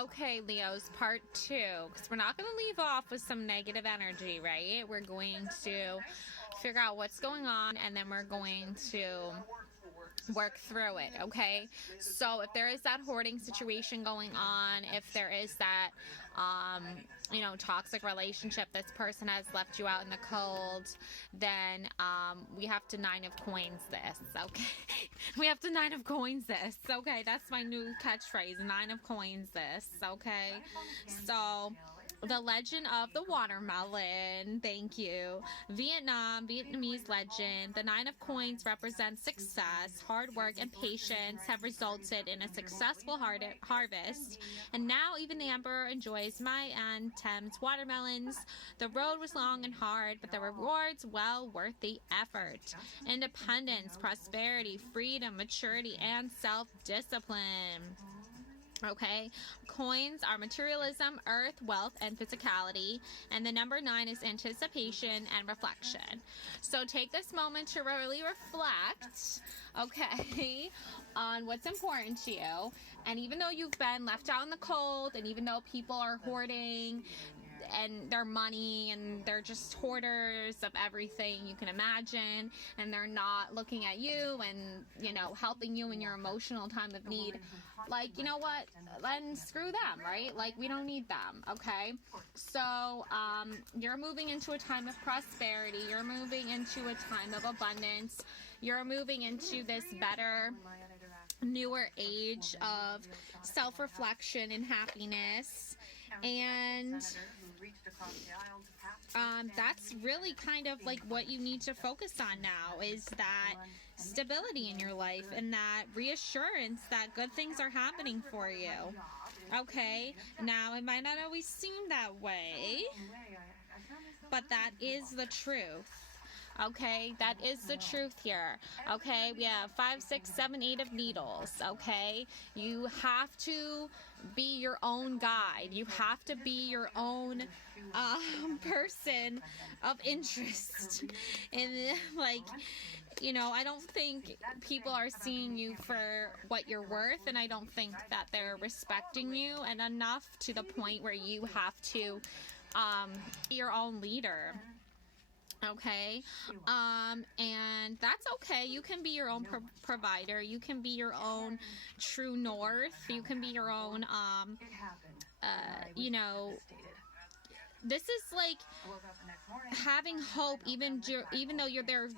Okay, Leos, part two, because we're not going to leave off with some negative energy, right? We're going to figure out what's going on, and then we're going to work through it, okay? So if there is that hoarding situation going on, if there is that, toxic relationship, this person has left you out in the cold, then we have to Nine of Coins this, okay? We have to Nine of Coins this, okay? That's my new catchphrase, Nine of Coins this, okay? So the Legend of the Watermelon, thank you. Vietnamese legend. The Nine of Coins represents success. Hard work and patience have resulted in a successful harvest. And now even the Emperor enjoys my and Thames watermelons. The road was long and hard, but the rewards well worth the effort. Independence, prosperity, freedom, maturity, and self-discipline. Okay, coins are materialism, earth, wealth, and physicality, and the number 9 is anticipation and reflection. So take this moment to really reflect, okay, on what's important to you. And even though you've been left out in the cold, and even though people are hoarding and their money and they're just hoarders of everything you can imagine, and they're not looking at you and helping you in your emotional time of need, like, you know what, then screw them, right? Like, we don't need them, okay? So you're moving into a time of prosperity, you're moving into a time of abundance, you're moving into this better, newer age of self-reflection and happiness. And that's really kind of like what you need to focus on now, is that stability in your life and that reassurance that good things are happening for you. Okay, now it might not always seem that way, but that is the truth. Okay, that is the truth here. Okay, we have 5, 6, 7, 8 of needles. Okay, you have to be your own guide. You have to be your own person of interest. And I don't think people are seeing you for what you're worth, and I don't think that they're respecting you and enough to the point where you have to be your own leader. Okay, and that's okay. You can be your own provider. You can be your own true north. You can be your own, this is like having hope, even though there are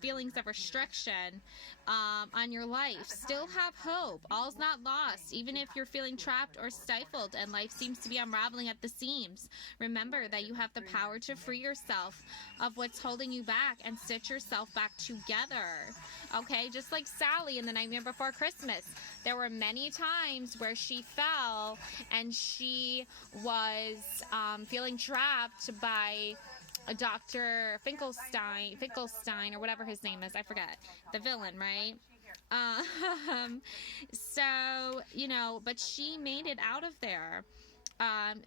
feelings of restriction on your life. Still have hope. All's not lost, even if you're feeling trapped or stifled and life seems to be unraveling at the seams. Remember that you have the power to free yourself of what's holding you back and stitch yourself back together. Okay, just like Sally in The Nightmare Before Christmas. There were many times where she fell and she was feeling trapped by Dr. Finkelstein, or whatever his name is. I forget. The villain, right? But she made it out of there.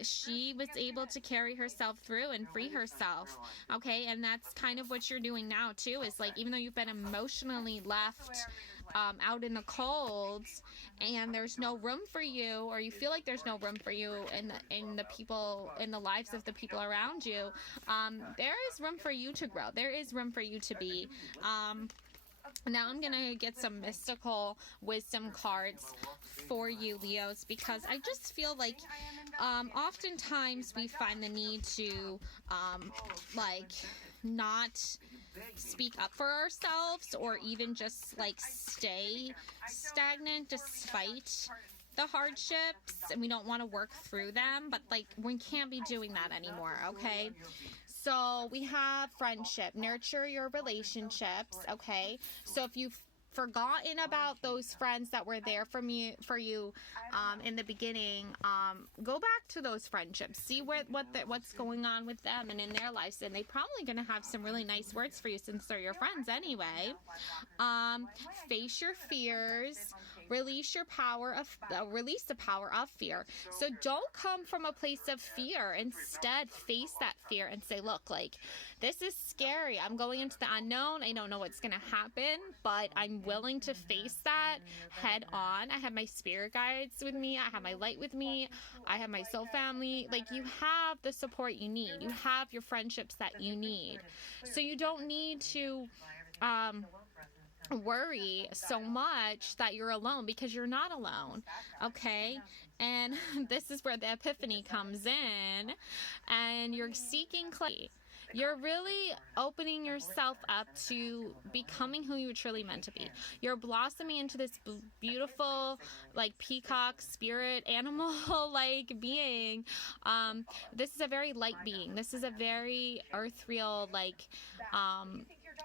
She was able to carry herself through and free herself. Okay, and that's kind of what you're doing now too, is like, even though you've been emotionally left out in the cold and there's no room for you, or you feel like there's no room for you in the lives of the people around you, there is room for you to grow. There is room for you to be. Now I'm going to get some mystical wisdom cards for you, Leos, because I just feel like oftentimes we find the need to not speak up for ourselves, or even just stay stagnant despite the hardships, and we don't want to work through them, but we can't be doing that anymore, okay? So we have friendship. Nurture your relationships, okay? So if you've forgotten about those friends that were there for you in the beginning, go back to those friendships. See what's going on with them and in their lives, and they're probably going to have some really nice words for you since they're your friends anyway. Face your fears. release the power of fear. So don't come from a place of fear. Instead, face that fear and say, look, like, this is scary. I'm going into the unknown. I don't know what's going to happen, but I'm willing to face that head on. I have my spirit guides with me. I have my light with me. I have my soul family. Like, you have the support you need. You have your friendships that you need. So you don't need to worry so much that you're alone, because you're not alone. Okay? And this is where the epiphany comes in, and you're seeking clarity. You're really opening yourself up to becoming who you were truly meant to be. You're blossoming into this beautiful, like, peacock spirit animal like being. This is a very light being. This is a very earthreal, like,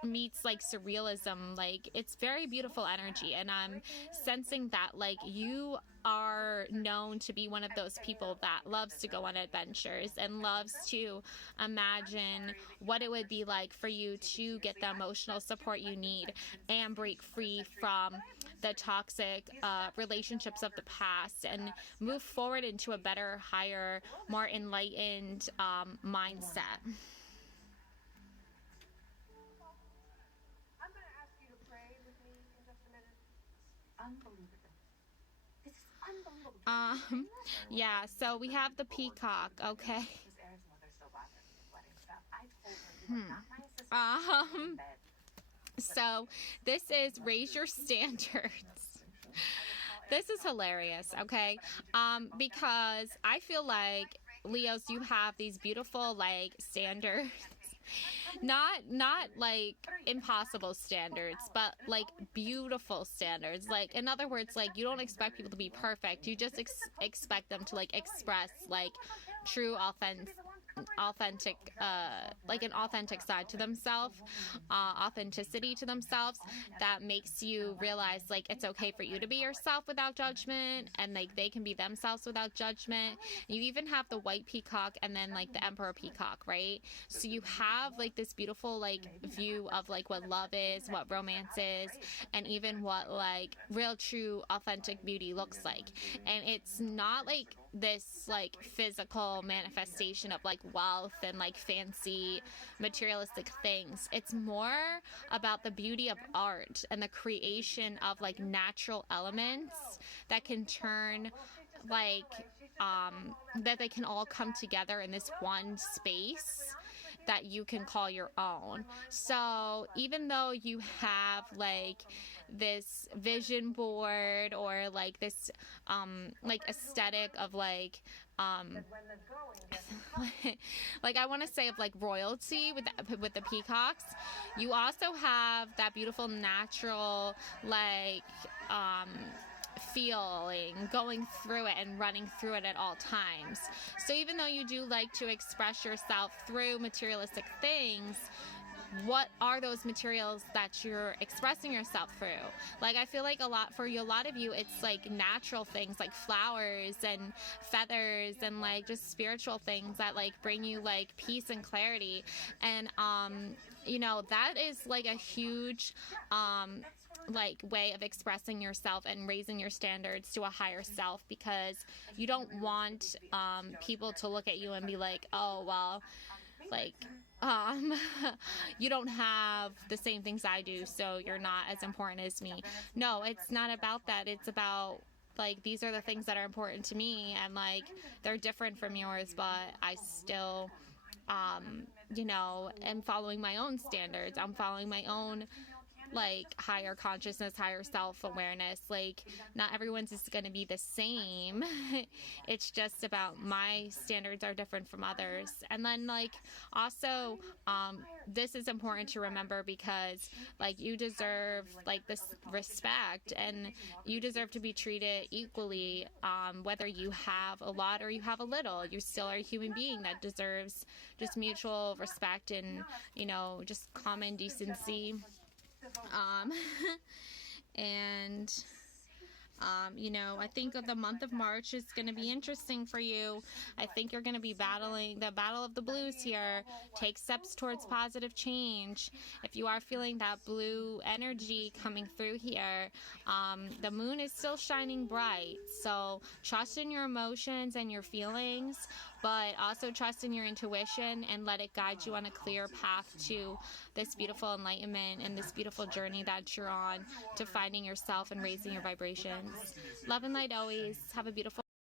meets like surrealism. Like, it's very beautiful energy, and I'm sensing that, like, you are known to be one of those people that loves to go on adventures and loves to imagine what it would be like for you to get the emotional support you need and break free from the toxic relationships of the past and move forward into a better, higher, more enlightened mindset. Yeah, so we have the peacock, okay? So this is raise your standards. This is hilarious, okay? Because I feel like, Leos, you have these beautiful, like, standards. Not like impossible standards, but like beautiful standards. Like, in other words, like, you don't expect people to be perfect. You just expect them to, like, express, like, true authentic like an authentic side to themselves, authenticity to themselves, that makes you realize, like, it's okay for you to be yourself without judgment, and, like, they can be themselves without judgment. You even have the white peacock and then, like, the emperor peacock, right? So you have, like, this beautiful, like, view of, like, what love is, what romance is, and even what, like, real, true, authentic beauty looks like. And it's not like this, like, physical manifestation of, like, wealth and, like, fancy materialistic things. It's more about the beauty of art and the creation of, like, natural elements that can turn, like, that they can all come together in this one space that you can call your own. So even though you have, like, this vision board or, like, this like, aesthetic of, like, like, I want to say of, like, royalty with the peacocks, you also have that beautiful natural, like, feeling going through it and running through it at all times. So even though you do like to express yourself through materialistic things, what are those materials that you're expressing yourself through? Like, I feel like a lot of you, it's like natural things like flowers and feathers and, like, just spiritual things that, like, bring you, like, peace and clarity. And you know, that is, like, a huge like, way of expressing yourself and raising your standards to a higher self, because you don't want people to look at you and be like, oh, well, like, you don't have the same things I do, so you're not as important as me. No, it's not about that. It's about, like, these are the things that are important to me, and, like, they're different from yours, but I still you know, am following my own standards. I'm following my own, like, higher consciousness, higher self-awareness. Like, not everyone's is going to be the same. It's just about my standards are different from others. And then, like, also, this is important to remember, because, like, you deserve, like, this respect, and you deserve to be treated equally, whether you have a lot or you have a little. You still are a human being that deserves just mutual respect and, you know, just common decency. And You know, I think the month of March is going to be interesting for you. I think you're going to be battling the battle of the blues here. Take steps towards positive change. If you are feeling that blue energy coming through here, the moon is still shining bright. So trust in your emotions and your feelings, but also trust in your intuition and let it guide you on a clear path to this beautiful enlightenment and this beautiful journey that you're on to finding yourself and raising your vibrations. Love and light always. Have a beautiful